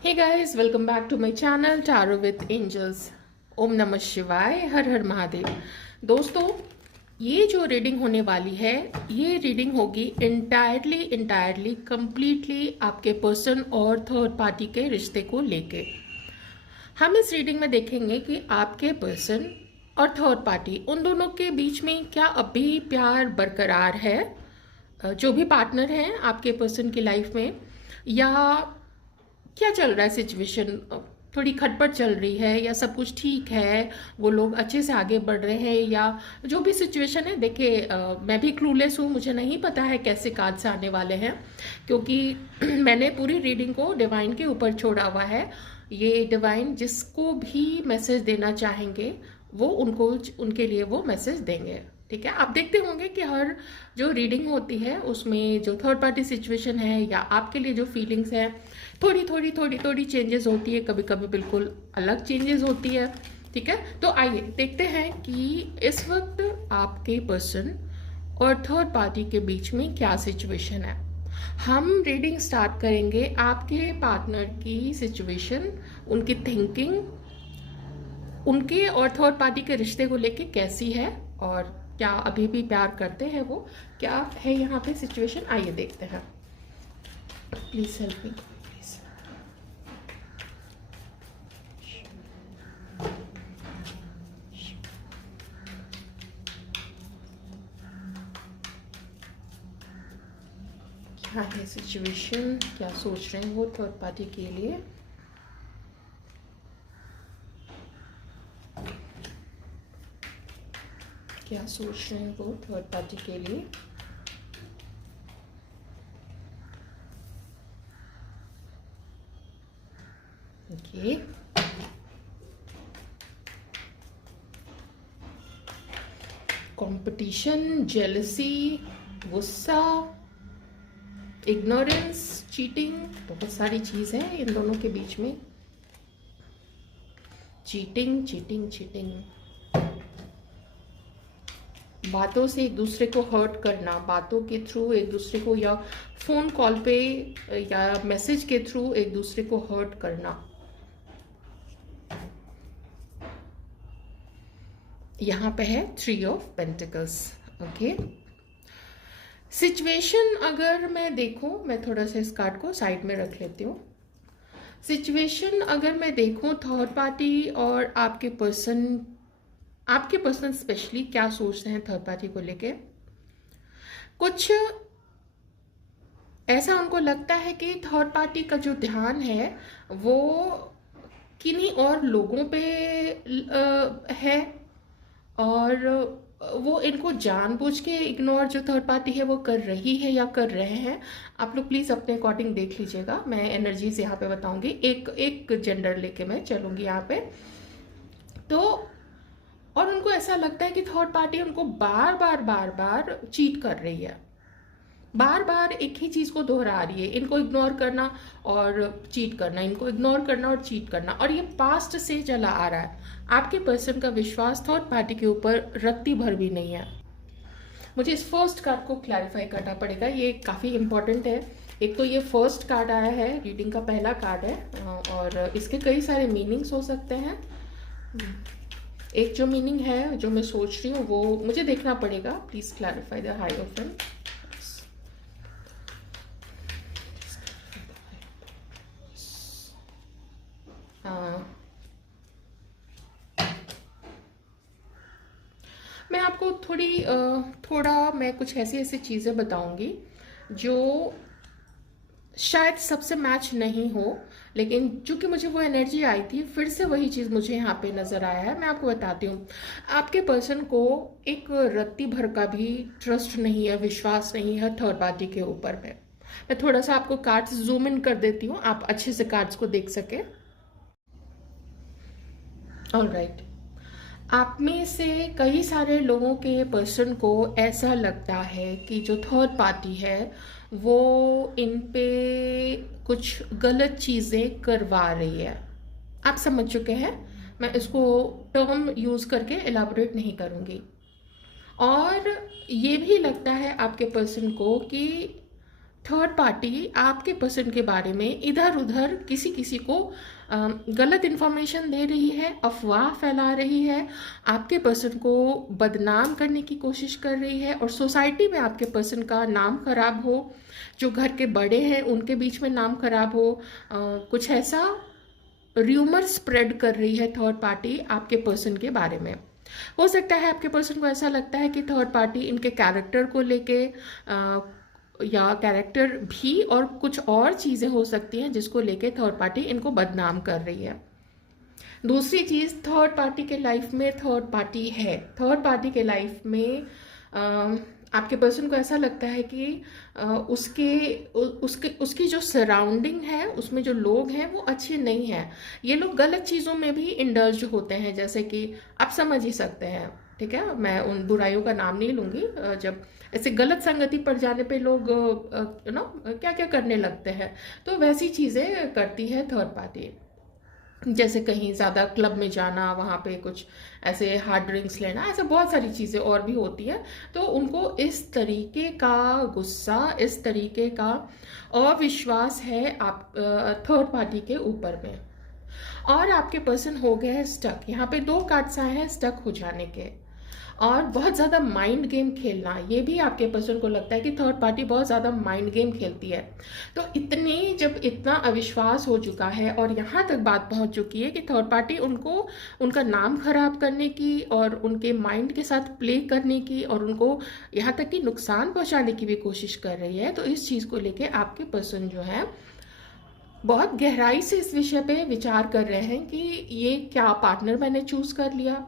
Hey guys, welcome back to my channel tarot with angels. ओम नमः शिवाय, हर हर महादेव। दोस्तों, ये जो रीडिंग होने वाली है, ये रीडिंग होगी इंटायरली कंप्लीटली आपके पर्सन और थर्ड पार्टी के रिश्ते को लेके। हम इस रीडिंग में देखेंगे कि आपके पर्सन और थर्ड पार्टी, उन दोनों के बीच में क्या अभी प्यार बरकरार है। जो भी पार्टनर हैं आपके पर्सन की लाइफ में, या क्या चल रहा है सिचुएशन, थोड़ी खटपट चल रही है या सब कुछ ठीक है, वो लोग अच्छे से आगे बढ़ रहे हैं, या जो भी सिचुएशन है। देखिए, मैं भी क्लूलेस हूँ, मुझे नहीं पता है कैसे कार्ड्स आने वाले हैं, क्योंकि मैंने पूरी रीडिंग को डिवाइन के ऊपर छोड़ा हुआ है। ये डिवाइन जिसको भी मैसेज देना चाहेंगे वो उनके लिए वो मैसेज देंगे। ठीक है, आप देखते होंगे कि हर जो रीडिंग होती है उसमें जो थर्ड पार्टी सिचुएशन है या आपके लिए जो फीलिंग्स है, थोड़ी चेंजेस होती है, कभी कभी बिल्कुल अलग चेंजेस होती है। ठीक है, तो आइए देखते हैं कि इस वक्त आपके पर्सन और थर्ड पार्टी के बीच में क्या सिचुएशन है। हम रीडिंग स्टार्ट करेंगे आपके पार्टनर की सिचुएशन, उनकी थिंकिंग, उनके और थर्ड पार्टी के रिश्ते को लेके कैसी है, और क्या अभी भी प्यार करते हैं वो, क्या है यहाँ पे सिचुएशन। आइए देखते हैं। Please help me please. क्या है सिचुएशन, क्या सोच रहे हैं वो थर्ड पार्टी के लिए। क्या सोच रहे हैं वो थर्ड पार्टी के लिए। ओके, कंपटीशन, जेलसी, गुस्सा, इग्नोरेंस, चीटिंग, बहुत सारी चीज है इन दोनों के बीच में। चीटिंग चीटिंग चीटिंग, बातों से एक दूसरे को हर्ट करना, बातों के थ्रू एक दूसरे को, या फोन कॉल पे या मैसेज के थ्रू एक दूसरे को हर्ट करना। यहाँ पे है 3 ऑफ पेंटिकल्स। ओके, सिचुएशन अगर मैं देखूं, मैं थोड़ा सा इस कार्ड को साइड में रख लेती हूँ। सिचुएशन अगर मैं देखूं, थर्ड पार्टी और आपके पर्सन स्पेशली क्या सोचते हैं थर्ड पार्टी को लेके। कुछ ऐसा उनको लगता है कि थर्ड पार्टी का जो ध्यान है वो किन्हीं और लोगों पे है, और वो इनको जानबूझ के इग्नोर जो थर्ड पार्टी है वो कर रही है या कर रहे हैं। आप लोग प्लीज अपने अकॉर्डिंग देख लीजिएगा, मैं एनर्जीज यहाँ पे बताऊंगी, एक जेंडर लेके मैं चलूंगी यहाँ पे। तो और उनको ऐसा लगता है कि थर्ड पार्टी उनको बार बार चीट कर रही है, बार बार एक ही चीज को दोहरा रही है, इनको इग्नोर करना और चीट करना, इनको इग्नोर करना और चीट करना, और ये पास्ट से चला आ रहा है। आपके पर्सन का विश्वास थर्ड पार्टी के ऊपर रत्ती भर भी नहीं है। मुझे इस फर्स्ट कार्ड को क्लैरिफाई करना पड़ेगा, ये काफी इंपॉर्टेंट है। एक तो ये फर्स्ट कार्ड आया है, रीडिंग का पहला कार्ड है, और इसके कई सारे मीनिंग्स हो सकते हैं। एक जो मीनिंग है जो मैं सोच रही हूँ वो मुझे देखना पड़ेगा। Please clarify the hierophant. मैं आपको थोड़ा मैं कुछ ऐसी ऐसी चीज़ें बताऊंगी जो शायद सबसे मैच नहीं हो, लेकिन चूंकि मुझे वो एनर्जी आई थी, फिर से वही चीज़ मुझे यहाँ पे नज़र आया है। मैं आपको बताती हूँ, आपके पर्सन को एक रत्ती भर का भी ट्रस्ट नहीं है, विश्वास नहीं है थर्ड पार्टी के ऊपर में। मैं थोड़ा सा आपको कार्ड्स जूम इन कर देती हूँ, आप अच्छे से कार्ड्स को देख सके। ऑलराइट, आप में से कई सारे लोगों के पर्सन को ऐसा लगता है कि जो थर्ड पार्टी है वो इन पे कुछ गलत चीज़ें करवा रही है। आप समझ चुके हैं, मैं इसको टर्म यूज़ करके एलाबोरेट नहीं करूँगी। और ये भी लगता है आपके पर्सन को कि थर्ड पार्टी आपके पर्सन के बारे में इधर उधर किसी किसी को गलत इन्फॉर्मेशन दे रही है, अफवाह फैला रही है, आपके पर्सन को बदनाम करने की कोशिश कर रही है, और सोसाइटी में आपके पर्सन का नाम खराब हो, जो घर के बड़े हैं उनके बीच में नाम खराब हो, कुछ ऐसा र्यूमर स्प्रेड कर रही है थर्ड पार्टी आपके पर्सन के बारे में। हो सकता है आपके पर्सन को ऐसा लगता है कि थर्ड पार्टी इनके कैरेक्टर को लेके या कैरेक्टर भी और कुछ और चीज़ें हो सकती हैं जिसको लेके थर्ड पार्टी इनको बदनाम कर रही है। दूसरी चीज़, थर्ड पार्टी के लाइफ में थर्ड पार्टी है, थर्ड पार्टी के लाइफ में आपके पर्सन को ऐसा लगता है कि उसकी जो सराउंडिंग है, उसमें जो लोग हैं वो अच्छे नहीं हैं। ये लोग गलत चीज़ों में भी इंडल्ज होते हैं, जैसे कि आप समझ ही सकते हैं, ठीक है, मैं उन बुराइयों का नाम नहीं लूँगी। जब ऐसे गलत संगति पर जाने पे लोग क्या क्या करने लगते हैं, तो वैसी चीज़ें करती है थर्ड पार्टी, जैसे कहीं ज़्यादा क्लब में जाना, वहाँ पे कुछ ऐसे हार्ड ड्रिंक्स लेना, ऐसे बहुत सारी चीज़ें और भी होती हैं। तो उनको इस तरीके का गुस्सा, इस तरीके का अविश्वास है आप थर्ड पार्टी के ऊपर में, और आपके पर्सन हो गए हैं स्टक। यहाँ पे 2 कार्ड्स आए हैं स्टक हो जाने के, और बहुत ज़्यादा माइंड गेम खेलना, ये भी आपके पर्सन को लगता है कि थर्ड पार्टी बहुत ज़्यादा माइंड गेम खेलती है। तो जब इतना अविश्वास हो चुका है और यहाँ तक बात पहुँच चुकी है कि थर्ड पार्टी उनको उनका नाम खराब करने की और उनके माइंड के साथ प्ले करने की और उनको यहाँ तक कि नुकसान पहुँचाने की भी कोशिश कर रही है, तो इस चीज़ को लेके आपके पर्सन जो है बहुत गहराई से इस विषय पे विचार कर रहे हैं कि ये क्या पार्टनर मैंने चूज़ कर लिया।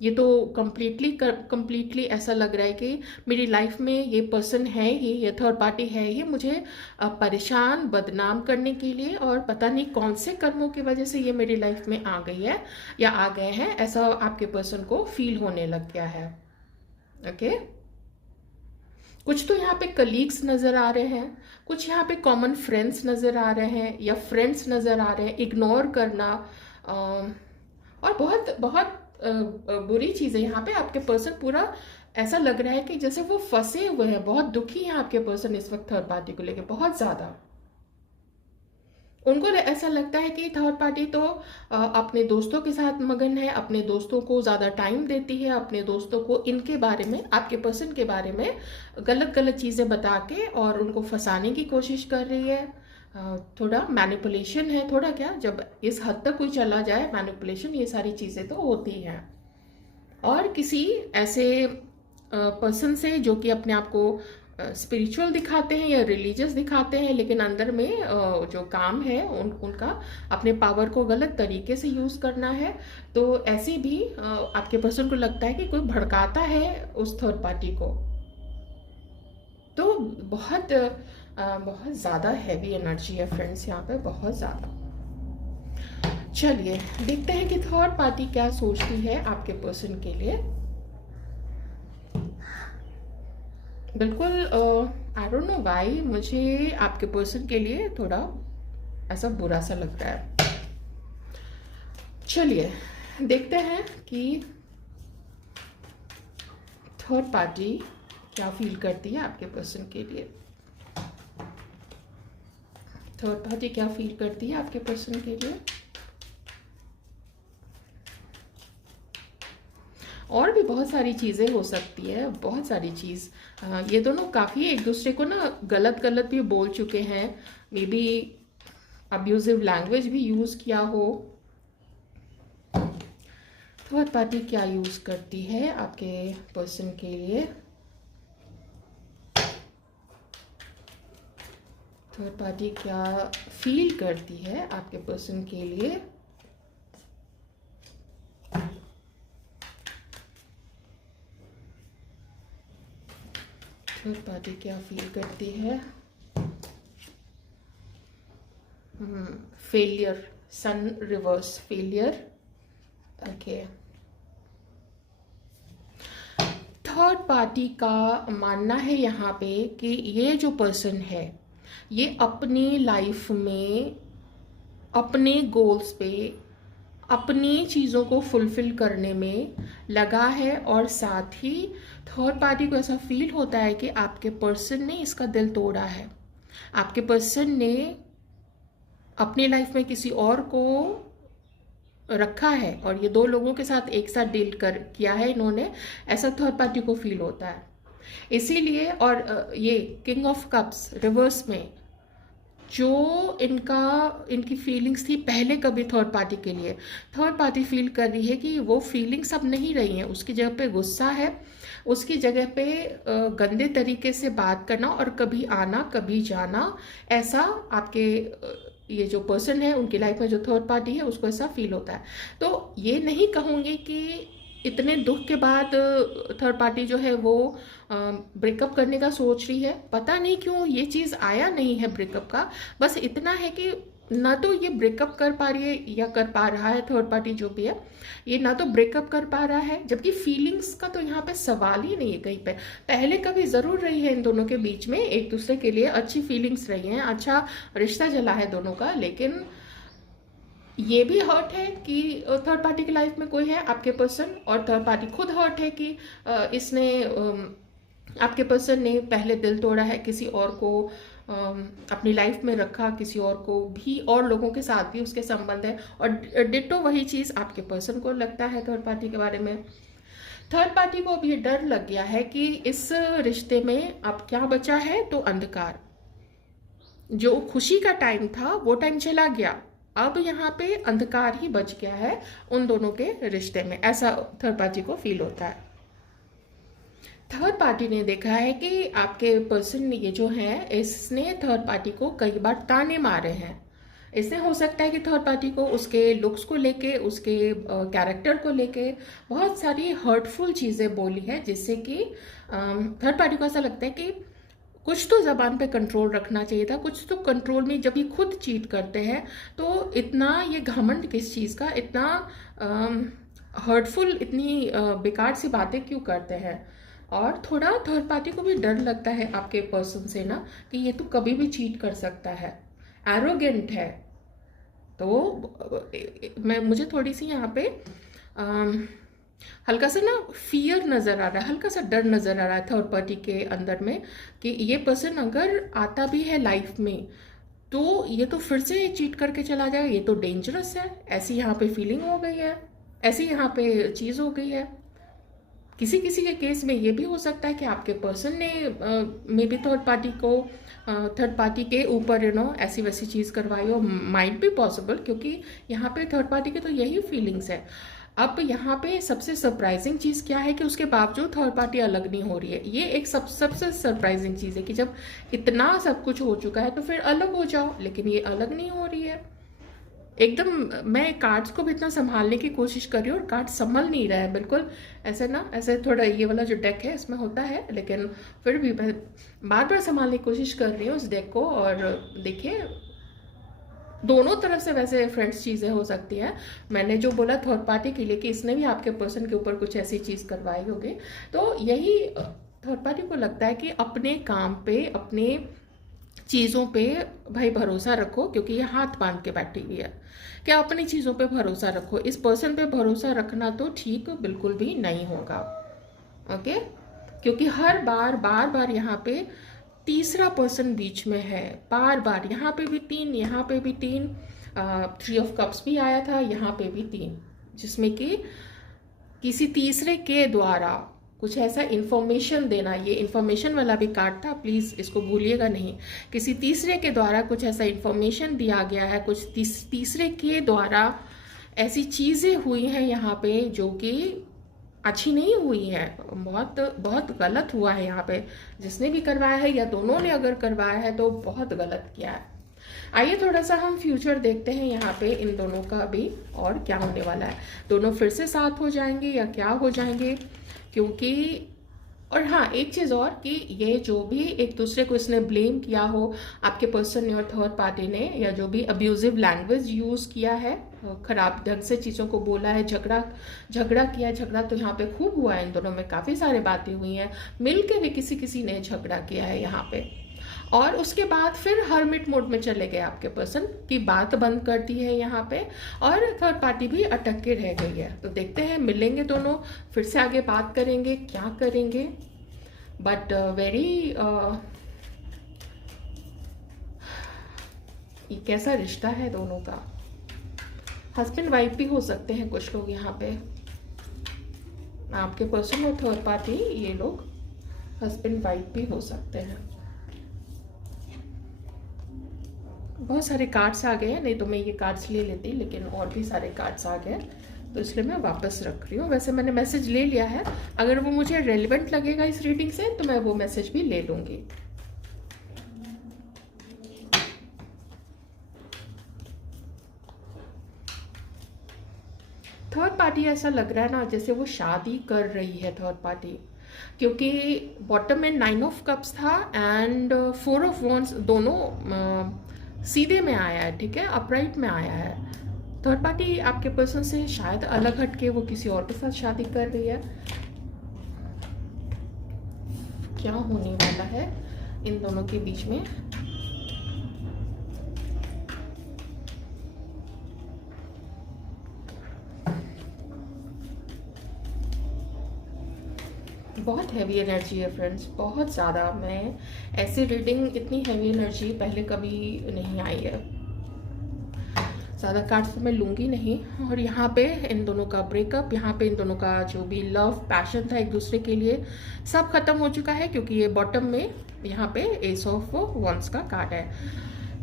ये तो कम्प्लीटली ऐसा लग रहा है कि मेरी लाइफ में ये पर्सन है ही, ये थर्ड पार्टी है ही, मुझे परेशान बदनाम करने के लिए, और पता नहीं कौन से कर्मों की वजह से ये मेरी लाइफ में आ गई है या आ गए हैं, ऐसा आपके पर्सन को फील होने लग गया है। ओके, कुछ तो यहाँ पे कलीग्स नज़र आ रहे हैं, कुछ यहाँ पे कॉमन फ्रेंड्स नज़र आ रहे हैं या फ्रेंड्स नज़र आ रहे हैं, इग्नोर करना, और बहुत बहुत बुरी चीज़ है। यहाँ पे आपके पर्सन पूरा ऐसा लग रहा है कि जैसे वो फंसे हुए हैं, बहुत दुखी हैं आपके पर्सन इस वक्त थर्ड पार्टी को लेके, बहुत ज़्यादा। उनको ऐसा लगता है कि थर्ड पार्टी तो अपने दोस्तों के साथ मगन है, अपने दोस्तों को ज़्यादा टाइम देती है, अपने दोस्तों को इनके बारे में, आपके पर्सन के बारे में गलत गलत चीज़ें बता के और उनको फंसाने की कोशिश कर रही है। थोड़ा मैनिपुलेशन है, थोड़ा क्या, जब इस हद तक कोई चला जाए मैनिपुलेशन, ये सारी चीज़ें तो होती हैं। और किसी ऐसे पर्सन से जो कि अपने आप को स्पिरिचुअल दिखाते हैं या रिलीजियस दिखाते हैं, लेकिन अंदर में जो काम है उनका अपने पावर को गलत तरीके से यूज़ करना है। तो ऐसे भी आपके पर्सन को लगता है कि कोई भड़काता है उस थर्ड पार्टी को। तो बहुत बहुत ज़्यादा हैवी एनर्जी है फ्रेंड्स यहाँ पे, बहुत ज़्यादा। चलिए देखते हैं कि थर्ड पार्टी क्या सोचती है आपके पर्सन के लिए। बिल्कुल आई डोंट नो व्हाई मुझे आपके पर्सन के लिए थोड़ा ऐसा बुरा सा लगता है। चलिए देखते हैं कि थर्ड पार्टी क्या फील करती है आपके पर्सन के लिए। थर्ड पार्टी क्या फील करती है आपके पर्सन के लिए। और भी बहुत सारी चीज़ें हो सकती है, बहुत सारी चीज़। ये दोनों काफ़ी एक दूसरे को ना गलत गलत भी बोल चुके हैं, मे बी अब्यूजिव लैंग्वेज भी यूज़ किया हो। थर्ड पार्टी क्या यूज़ करती है आपके पर्सन के लिए। थर्ड पार्टी क्या फील करती है आपके पर्सन के लिए। थर्ड पार्टी क्या फील करती है। Failure, sun reverse failure. Okay, third party का मानना है यहाँ पे कि ये जो पर्सन है ये अपनी लाइफ में अपने गोल्स पे, अपनी चीज़ों को फुलफिल करने में लगा है, और साथ ही थर्ड पार्टी को ऐसा फील होता है कि आपके पर्सन ने इसका दिल तोड़ा है, आपके पर्सन ने अपनी लाइफ में किसी और को रखा है और ये दो लोगों के साथ एक साथ डील कर किया है इन्होंने, ऐसा थर्ड पार्टी को फील होता है। इसीलिए और ये किंग ऑफ कप्स रिवर्स में जो इनकी फीलिंग्स थी पहले कभी थर्ड पार्टी के लिए, थर्ड पार्टी फील कर रही है कि वो फीलिंग्स अब नहीं रही हैं, उसकी जगह पे गुस्सा है, उसकी जगह पे गंदे तरीके से बात करना और कभी आना कभी जाना, ऐसा आपके ये जो पर्सन है उनकी लाइफ में जो थर्ड पार्टी है उसको ऐसा फील होता है। तो ये नहीं कहूँगी कि इतने दुख के बाद थर्ड पार्टी जो है वो ब्रेकअप करने का सोच रही है, पता नहीं क्यों ये चीज़ आया नहीं है ब्रेकअप का। बस इतना है कि ना तो ये ब्रेकअप कर पा रही है या कर पा रहा है, थर्ड पार्टी जो भी है ये ना तो ब्रेकअप कर पा रहा है, जबकि फीलिंग्स का तो यहाँ पे सवाल ही नहीं है कहीं पे। पहले कभी ज़रूर रही है इन दोनों के बीच में, एक दूसरे के लिए अच्छी फीलिंग्स रही हैं, अच्छा रिश्ता चला है दोनों का, लेकिन ये भी हर्ट है कि थर्ड पार्टी की लाइफ में कोई है आपके पर्सन, और थर्ड पार्टी खुद हर्ट है कि इसने आपके पर्सन ने पहले दिल तोड़ा है, किसी और को अपनी लाइफ में रखा, किसी और को भी और लोगों के साथ भी उसके संबंध है, और डिट्टो वही चीज़ आपके पर्सन को लगता है थर्ड पार्टी के बारे में। थर्ड पार्टी को अब ये डर लग गया है कि इस रिश्ते में अब क्या बचा है, तो अंधकार। जो खुशी का टाइम था वो टाइम चला गया, अब यहाँ पे अंधकार ही बच गया है उन दोनों के रिश्ते में, ऐसा थर्ड पार्टी को फील होता है। थर्ड पार्टी ने देखा है कि आपके पर्सन ये जो है इसने थर्ड पार्टी को कई बार ताने मारे हैं। इससे हो सकता है कि थर्ड पार्टी को उसके लुक्स को लेके, उसके कैरेक्टर को लेके बहुत सारी हर्टफुल चीज़ें बोली है, जिससे कि थर्ड पार्टी को ऐसा लगता है कि कुछ तो ज़बान पे कंट्रोल रखना चाहिए था, कुछ तो कंट्रोल में, जब ये खुद चीट करते हैं तो इतना ये घमंड किस चीज़ का, इतना हर्टफुल, इतनी बेकार सी बातें क्यों करते हैं। और थोड़ा थर्ड पार्टी को भी डर लगता है आपके पर्सन से ना, कि ये तो कभी भी चीट कर सकता है, एरोगेंट है। तो मुझे थोड़ी सी यहाँ पे हल्का सा ना फियर नज़र आ रहा है, हल्का सा डर नज़र आ रहा है थर्ड पार्टी के अंदर में, कि ये पर्सन अगर आता भी है लाइफ में तो ये तो फिर से चीट करके चला जाएगा, ये तो डेंजरस है, ऐसी यहाँ पे फीलिंग हो गई है, ऐसी यहाँ पे चीज़ हो गई है। किसी किसी के केस में ये भी हो सकता है कि आपके पर्सन ने मे बी थर्ड पार्टी के ऊपर ऐसी वैसी चीज़ करवाई हो, माइट बी पॉसिबल, क्योंकि यहाँ पे थर्ड पार्टी की तो यही फीलिंग्स है। अब यहाँ पे सबसे सरप्राइजिंग चीज़ क्या है कि उसके बावजूद थर्ड पार्टी अलग नहीं हो रही है। ये एक सबसे सरप्राइजिंग चीज़ है कि जब इतना सब कुछ हो चुका है तो फिर अलग हो जाओ, लेकिन ये अलग नहीं हो रही है एकदम। मैं कार्ड्स को भी इतना संभालने की कोशिश कर रही हूँ और कार्ड संभल नहीं रहा है बिल्कुल, ऐसे ना, ऐसे थोड़ा ये वाला जो डेक है इसमें होता है, लेकिन फिर भी मैं बार बार संभालने की कोशिश कर रही हूँ उस डेक को। और देखिए दोनों तरफ से वैसे फ्रेंड्स चीज़ें हो सकती हैं। मैंने जो बोला थर्ड पार्टी के लिए कि इसने भी आपके पर्सन के ऊपर कुछ ऐसी चीज़ करवाई होगी, तो यही थर्ड पार्टी को लगता है कि अपने काम पे, अपने चीज़ों पे भाई भरोसा रखो, क्योंकि ये हाथ बांध के बैठी हुई है, क्या अपनी चीज़ों पे भरोसा रखो। इस पर्सन पे भरोसा रखना तो ठीक बिल्कुल भी नहीं होगा, ओके, क्योंकि हर बार बार यहाँ पे तीसरा पर्सन बीच में है, बार बार, यहाँ पे भी 3, यहाँ पे भी 3, 3 ऑफ कप्स भी आया था, यहाँ पे भी 3, जिसमें कि किसी तीसरे के द्वारा कुछ ऐसा इन्फॉर्मेशन देना, ये इन्फॉर्मेशन वाला भी कार्ड था, प्लीज़ इसको भूलिएगा नहीं, किसी तीसरे के द्वारा कुछ ऐसा इन्फॉर्मेशन दिया गया है, कुछ तीसरे के द्वारा ऐसी चीज़ें हुई हैं यहाँ पे जो कि अच्छी नहीं हुई है, बहुत बहुत गलत हुआ है यहाँ पे। जिसने भी करवाया है या दोनों ने अगर करवाया है तो बहुत गलत किया है। आइए थोड़ा सा हम फ्यूचर देखते हैं यहाँ पे इन दोनों का भी, और क्या होने वाला है, दोनों फिर से साथ हो जाएंगे या क्या हो जाएंगे, क्योंकि और हाँ एक चीज़ और कि ये जो भी एक दूसरे को इसने ब्लेम किया हो, आपके पर्सन ने और थर्ड पार्टी ने, या जो भी अब्यूजिव लैंग्वेज यूज़ किया है, खराब ढंग से चीज़ों को बोला है, झगड़ा किया है, झगड़ा तो यहाँ पे खूब हुआ है, इन दोनों में काफ़ी सारे बातें हुई हैं, मिल के भी किसी ने झगड़ा किया है यहाँ पे, और उसके बाद फिर हर्मिट मोड में चले गए आपके पर्सन की बात बंद करती है यहाँ पे, और थर्ड पार्टी भी अटक के रह गई है। तो देखते हैं, मिलेंगे दोनों, फिर से आगे बात करेंगे क्या करेंगे, बट वेरी ये कैसा रिश्ता है दोनों का। हस्बैंड वाइफ भी हो सकते हैं कुछ लोग यहाँ पे, आपके पर्सन और थर्ड पार्टी, ये लोग हस्बैंड वाइफ भी हो सकते हैं। बहुत सारे कार्ड्स आ गए हैं, नहीं तो मैं ये कार्ड्स ले लेती, लेकिन और भी सारे कार्ड्स आ गए तो इसलिए मैं वापस रख रही हूँ। वैसे मैंने मैसेज ले लिया है, अगर वो मुझे रेलिवेंट लगेगा इस रीडिंग से तो मैं वो मैसेज भी ले लूँगी। थर्ड पार्टी ऐसा लग रहा है ना जैसे वो शादी कर रही है थर्ड पार्टी, क्योंकि बॉटम में 9 ऑफ कप्स था एंड 4 ऑफ वॉन्ड्स, दोनों सीधे में आया है, ठीक है, अपराइट में आया है। थर्ड पार्टी आपके पर्सन से शायद अलग हटके वो किसी और के साथ शादी कर रही है। क्या होने वाला है इन दोनों के बीच में? बहुत हैवी एनर्जी है फ्रेंड्स, बहुत ज़्यादा। मैं ऐसी रीडिंग, इतनी हैवी एनर्जी पहले कभी नहीं आई है। ज़्यादा कार्ड्स तो मैं लूँगी नहीं। और यहाँ पे इन दोनों का ब्रेकअप, यहाँ पे इन दोनों का जो भी लव पैशन था एक दूसरे के लिए, सब खत्म हो चुका है, क्योंकि ये बॉटम में यहाँ पे एस ऑफ वॉन्ड्स का कार्ड है।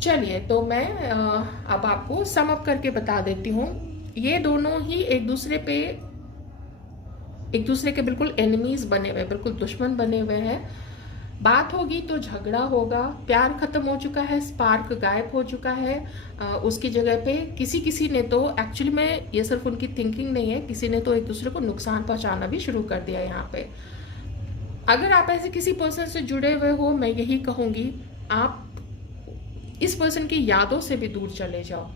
चलिए, तो मैं अब आपको सम अप करके बता देती हूँ। ये दोनों ही एक दूसरे के बिल्कुल एनिमीज बने हुए, बिल्कुल दुश्मन बने हुए हैं। बात होगी तो झगड़ा होगा, प्यार खत्म हो चुका है, स्पार्क गायब हो चुका है। उसकी जगह पे किसी ने तो, एक्चुअली में ये सिर्फ उनकी थिंकिंग नहीं है, किसी ने तो एक दूसरे को नुकसान पहुंचाना भी शुरू कर दिया यहाँ पे। अगर आप ऐसे किसी पर्सन से जुड़े हुए हो, मैं यही कहूँगी आप इस पर्सन की यादों से भी दूर चले जाओ।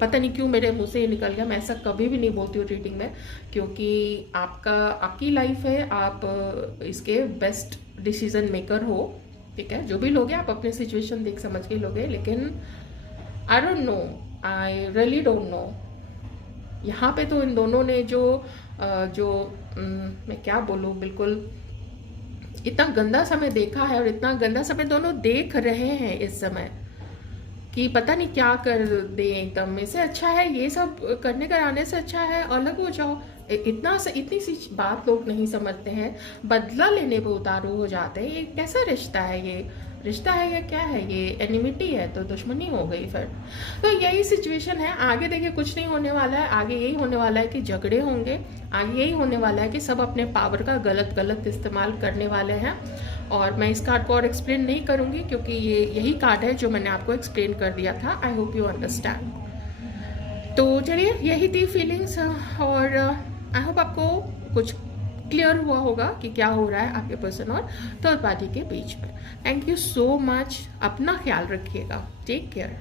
पता नहीं क्यों मेरे मुंह से ये निकल गया, मैं ऐसा कभी भी नहीं बोलती हूँ रीडिंग में, क्योंकि आपकी लाइफ है, आप इसके बेस्ट डिसीजन मेकर हो, ठीक है। जो भी लोगे आप अपने सिचुएशन देख समझ के लोगे, लेकिन I don't know, I really don't know. यहाँ पे तो इन दोनों ने मैं क्या बोलूँ, बिल्कुल इतना गंदा समय देखा है, और इतना गंदा समय दोनों देख रहे हैं इस समय कि पता नहीं क्या कर दे एकदम। इससे अच्छा है, ये सब करने कराने से अच्छा है अलग हो जाओ। इतनी सी बात लोग नहीं समझते हैं, बदला लेने पे उतारू हो जाते हैं। ये कैसा रिश्ता है? ये रिश्ता है या क्या है? ये एनिमिटी है, तो दुश्मनी हो गई फिर। तो यही सिचुएशन है। आगे देखिए कुछ नहीं होने वाला है, आगे यही होने वाला है कि झगड़े होंगे, आगे यही होने वाला है कि सब अपने पावर का गलत इस्तेमाल करने वाले हैं। और मैं इस कार्ड को और एक्सप्लेन नहीं करूँगी, क्योंकि ये यही कार्ड है जो मैंने आपको एक्सप्लेन कर दिया था। I hope you understand. तो चलिए, यही थी फीलिंग्स, और आई होप आपको कुछ क्लियर हुआ होगा कि क्या हो रहा है आपके पर्सन और थर्ड पार्टी के बीच में। थैंक यू सो मच, अपना ख्याल रखिएगा, टेक केयर।